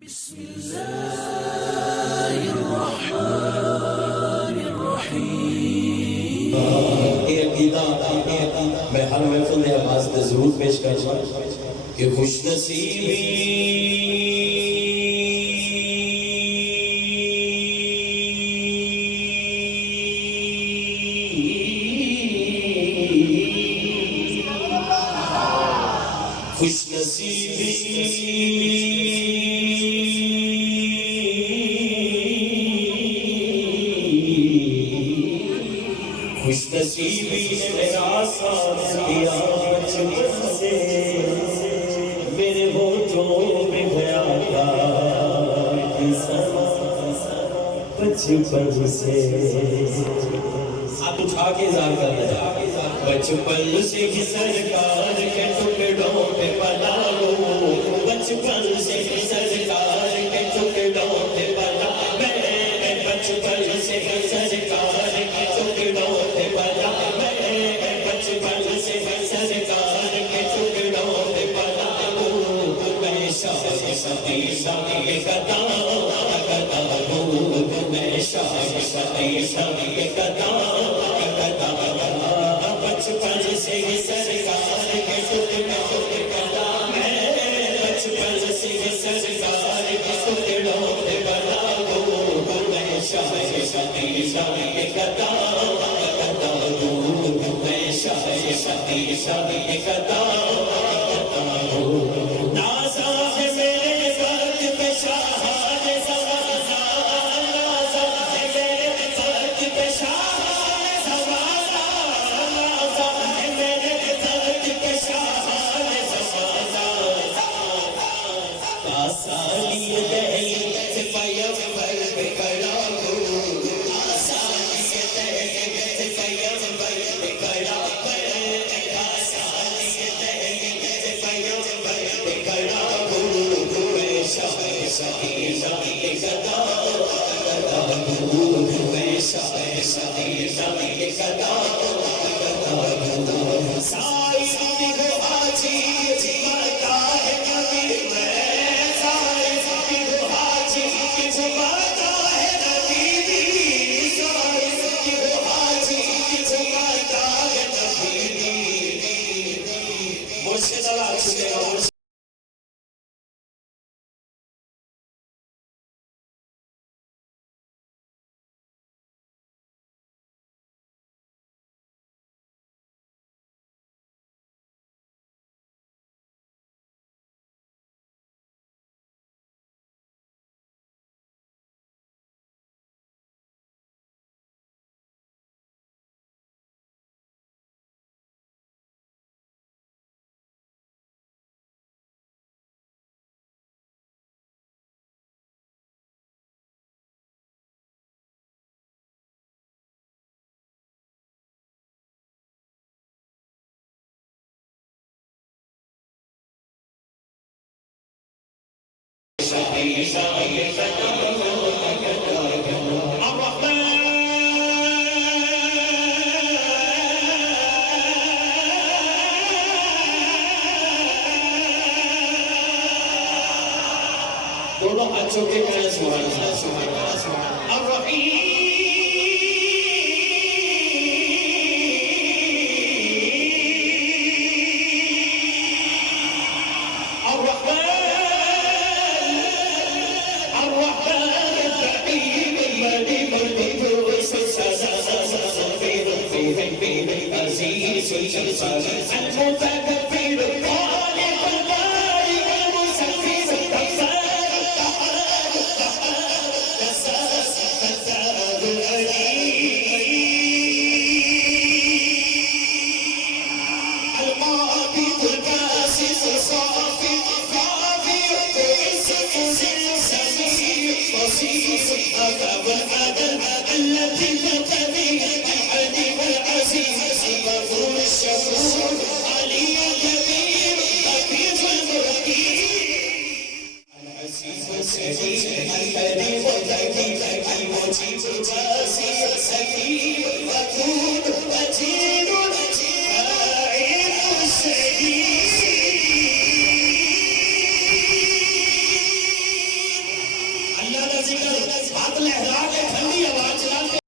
بسم الله الرحمن الرحيم. یہ عقیدہ میں ہر محفل میں آواز میں ضرور پیش کروں کہ خوش نصیبی خوش نصیبی خوش نصیبی نے میرا ساتھ دیا بچپن سے میرے ہونٹوں میں گیا تھا بچپن سے ہاتھ اٹھا کے اظہار کر رہے ہیں بچپن سے ہی سرکار کے ٹکڑوں پہ بنا لو بچپن سے ہی سرکار کے ٹکڑوں پہ بنا میں بچپن سے ہی سرکار کے ٹکڑوں پہ بنا میں بچپن سے ہی سرکار کے ٹکڑوں پہ بنا میں شاہ ستی شاہی قدام میں شاہ ستی شاہی قدام بچپن سے ہی سرکار کے ٹکڑوں پہ بنا میں بچپن سے ہی سرکار کے ٹکڑوں پہ بنا میں شاہ ستی شاہی قدام میں شاہ ستی شاہی قدام نازا ہے میرے وقت پہ شاہان زمانہ نازا ہے میرے وقت پہ شاہان زمانہ نازا ہے میرے وقت پہ شاہان زمانہ آسانی دہلی سے پیغمبر پہ کھڑا ہوں آسانی دہلی سے پیغمبر پہ کھڑا دونوں ہاتھوں کے کہنا سبحان اللہ سبحان اللہ سبحان اللہ الرحیم ذکر ہاتھ لہرا کے